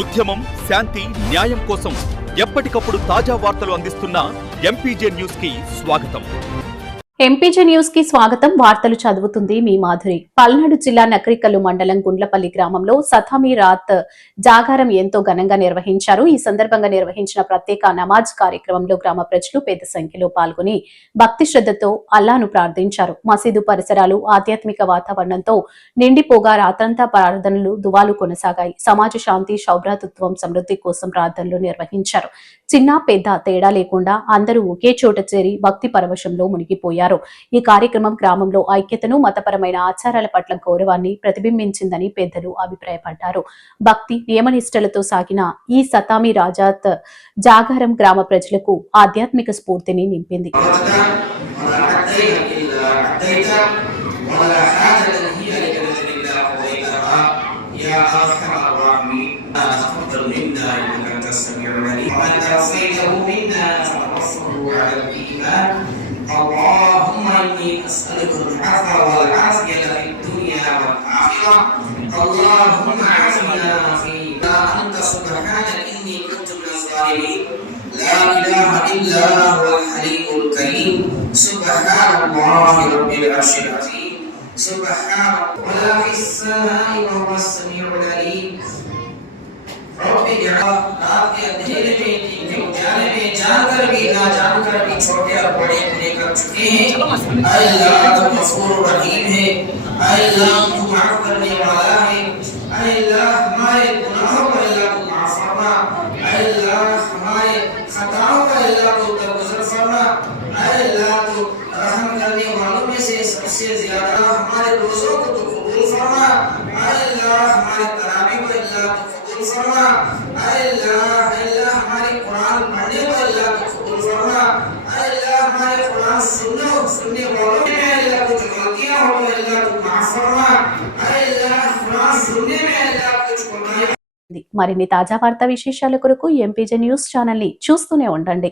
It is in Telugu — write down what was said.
ఉద్యమం, శాంతి, న్యాయం కోసం ఎప్పటికప్పుడు తాజా వార్తలు అందిస్తున్న ఎంపీజే న్యూస్ కి స్వాగతం. ఎంపీజే న్యూస్ కి స్వాగతం. వార్తలు చదువుతుంది మీ మాధురి. పల్నాడు జిల్లా నకరికల్లు మండలం గుండ్లపల్లి గ్రామంలో సతామీ రాత్ జాగారం ఎంతో ఘనంగా నిర్వహించారు. ఈ సందర్భంగా నిర్వహించిన ప్రత్యేక నమాజ్ కార్యక్రమంలో గ్రామ ప్రజలు పెద్ద సంఖ్యలో పాల్గొని భక్తి శ్రద్ధతో అల్లాను ప్రార్థించారు. మసీదు పరిసరాలు ఆధ్యాత్మిక వాతావరణంతో నిండిపోగా రాత్రంతా ప్రార్థనలు, దువాలు కొనసాగాయి. సమాజ శాంతి, సౌభ్రాతృత్వం, సమృద్ధి కోసం ప్రార్థనలు నిర్వహించారు. చిన్న పెద్ద తేడా లేకుండా అందరూ ఒకే చోట చేరి భక్తి పరవశంలో మునిగిపోయారు. ఈ కార్యక్రమం గ్రామంలో ఐక్యతను, మతపరమైన ఆచారాల పట్ల గౌరవాన్ని ప్రతిబింబించిందని పెద్దలు అభిప్రాయపడ్డారు. భక్తి, నియమనిష్టలతో సాగిన ఈ సతామీ రాజాత్ జాగారం గ్రామ ప్రజలకు ఆధ్యాత్మిక స్ఫూర్తిని నింపింది. اللهم إني أسألك العفو والعافية في الدنيا والآخرة اللهم عافنا فيما أنت سبحانك إني كنت من الظالمين لا إله إلا هو الحليم الكريم سبحان الله رب العرش العظيم سبحان ولا في السماء وهو السميع العليم رب اجعل आपके अंधेरे में उजाले में जानकर भी ना जानकर भी छोटे और बड़े गुनाह कर चुके हैं। अल्लाह तो गफूर रहीम है, अल्लाह तू माफ करने वाला है, अल्लाह हमारे गुनाहों को अल्लाह तू माफ फरमा, अल्लाह हमारे खताओं को अल्लाह तू दरगुजर फरमा, अल्लाह तू रहम करने वालों में से सबसे ज्यादा हमारे रोजों को तू कबूल फरमा, अल्लाह हमारे तरावी को अल्लाह तू कबूल फरमा, अल्लाह अल्लाह हमारे कुरान पढ़ने को अल्लाह तू कबूल फरमा, अल्लाह हमारे कुरान सुनने वालों में अल्लाह कुछ गलतियां हो तो अल्लाह तू माफ फरमा, अल्लाह कुरान सुनने में अल्लाह कुछ कोताही మరిన్ని తాజా వార్తా విశేషాల కొరకు ఎంపీజే న్యూస్ ఛానల్ ని చూస్తూనే ఉండండి.